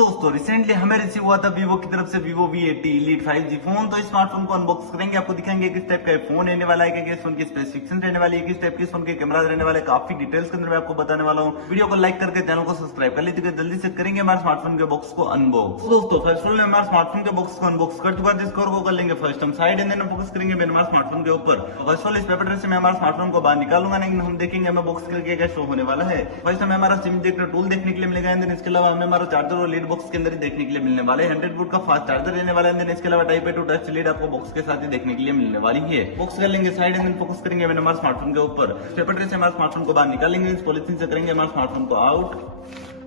दोस्तों रिसेंटली हमें रिसीव हुआ था वीवो की तरफ से Vivo V80 Elite 5G phone. तो इस स्मार्टफोन को अनबॉक्स करेंगे, आपको दिखाएंगे किस टाइप का फोन रहने वाला है, किस फोन की स्पेसिफिकेशन रहने वाली है, किस टाइप के फोन के कैमरा रहने वाले, काफी डिटेल्स के अंदर मैं आपको बताने वाला हूँ। वीडियो को लाइक करके चैनल को सब्सक्राइब कर लीजिएगा। जल्दी से करेंगे हमारे स्मार्टफोन के बॉक्स को अनबॉक्स। दोस्तों फर्स्ट ऑफ ऑल हमारे स्मार्टफोन के बॉक्स को अनबॉक्स कर चुका, जिसको को कर लेंगे फर्स्ट हम साइड एंड देन फोकस करेंगे हमारे स्मार्टफोन के ऊपर। फर्स्ट ऑफ ऑल इस पेपर से मैं हमारे स्मार्टफोन को बाहर निकालूंगा, लेकिन हम देखेंगे हमें बॉक्स करके क्या शो होने वाला है। फर्स्ट हमें हमारा सिम इजेक्टर टूल देखने के लिए मिलेगा, एंड इसके अलावा हमें हमारा चार्जर और लीड बॉक्स के अंदर ही देखने के लिए मिलने वाले 100 वोल्ट का फास्ट चार्जर रहने वाला है। इसके अलावा type a to touch lead आपको बॉक्स के साथ ही देखने के लिए मिलने वाली है। बॉक्स कर लेंगे साइड एंड फोकस करेंगे हमारे स्मार्टफोन के ऊपर। पेपर ट्रे से हमारे स्मार्टफोन को बाहर निकालेंगे, इस पॉलिथीन से करेंगे हमारे स्मार्टफोन को आउट।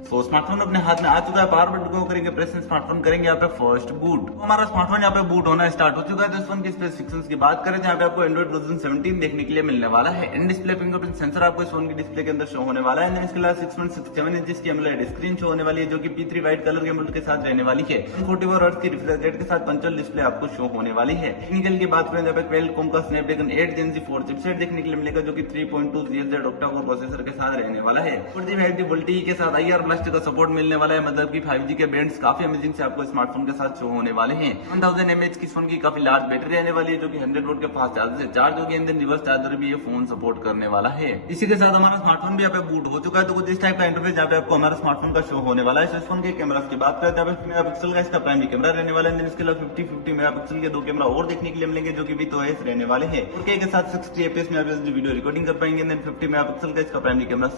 तो स्मार्टफोन अपने हाथ में आ चुका है, पावर बटन को करेंगे प्रेस, स्मार्टफोन करेंगे यहाँ पे फर्स्ट बूट। तो हमारा स्मार्टफोन यहाँ पे बूट होना स्टार्ट हो चुका है। इस फोन की स्पेसिफिकेशंस की बात करें, यहाँ पे आपको एंड्रॉइड वर्जन 17 देखने के लिए मिलने वाला है। इन डिस्प्ले फिंगरप्रिंट सेंसर आपको इस फोन की डिस्प्ले के अंदर शो होने वाला है। इसके अलावा 6.67 इंच की एमोलेड स्क्रीन शो होने वाली है, जो कि P3 व्हाइट कलर के मॉडल के साथ रहने वाली है। 44 हर्ट्ज की रिफ्रेश रेट के साथ पंचुअल डिस्प्ले आपको शो होने वाली है। टेक्निकल की बात करें, यहाँ पे क्वालकॉम का स्नैपड्रैगन 8 Gen Z 4 चिपसेट देखने के लिए मिलेगा, जो कि 3.2 GHz ऑक्टा कोर प्रोसेसर के साथ रहने वाला है। 4G वोल्टी के साथ IR ब्लास्ट का सपोर्ट मिलने वाला है, मतलब कि 5G के बैंड्स काफी अमेजिंग से आपको स्मार्टफोन के साथ शो होने वाले हैं। 1000 mAh की फोन की काफी लार्ज बैटरी रहने वाली है, जो कि 100 वोल्ट के फास्ट चार्जर से चार्ज होगी, एंड रिवर्स चार्जर भी ये फोन सपोर्ट करने वाला है। इसी के साथ हमारा स्मार्टफोन भी यहाँ पे बूट हो चुका है। तो कुछ इस टाइप का इंटरफेस यहाँ पे आपको हमारा स्मार्टफोन का शो होने वाला है। इस फोन के कैमरा की बात करते हैं, 50 मेगापिक्सल का इसका प्राइमरी कैमरा रहने वाला है। इसके अलावा 50 मेगापिक्सल के दो कैमरा और देखने के लिए मिलेंगे, जो कि विद ओएस रहने वाले हैं। के साथ 60 fps में आप वीडियो रिकॉर्डिंग कर पाएंगे। 50 मेगापिक्सल का इसका प्राइमरी कैमरा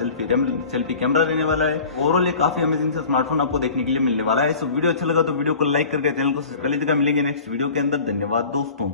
सेल्फी कैमरा रहने वाला है। ओवरऑल ये काफी अमेजिंग से स्मार्टफोन आपको देखने के लिए मिलने वाला है। वीडियो अच्छा लगा तो वीडियो को लाइक करके चैनल को सब्सक्राइब कर लीजिएगा। मिलेंगे नेक्स्ट वीडियो के अंदर। धन्यवाद दोस्तों।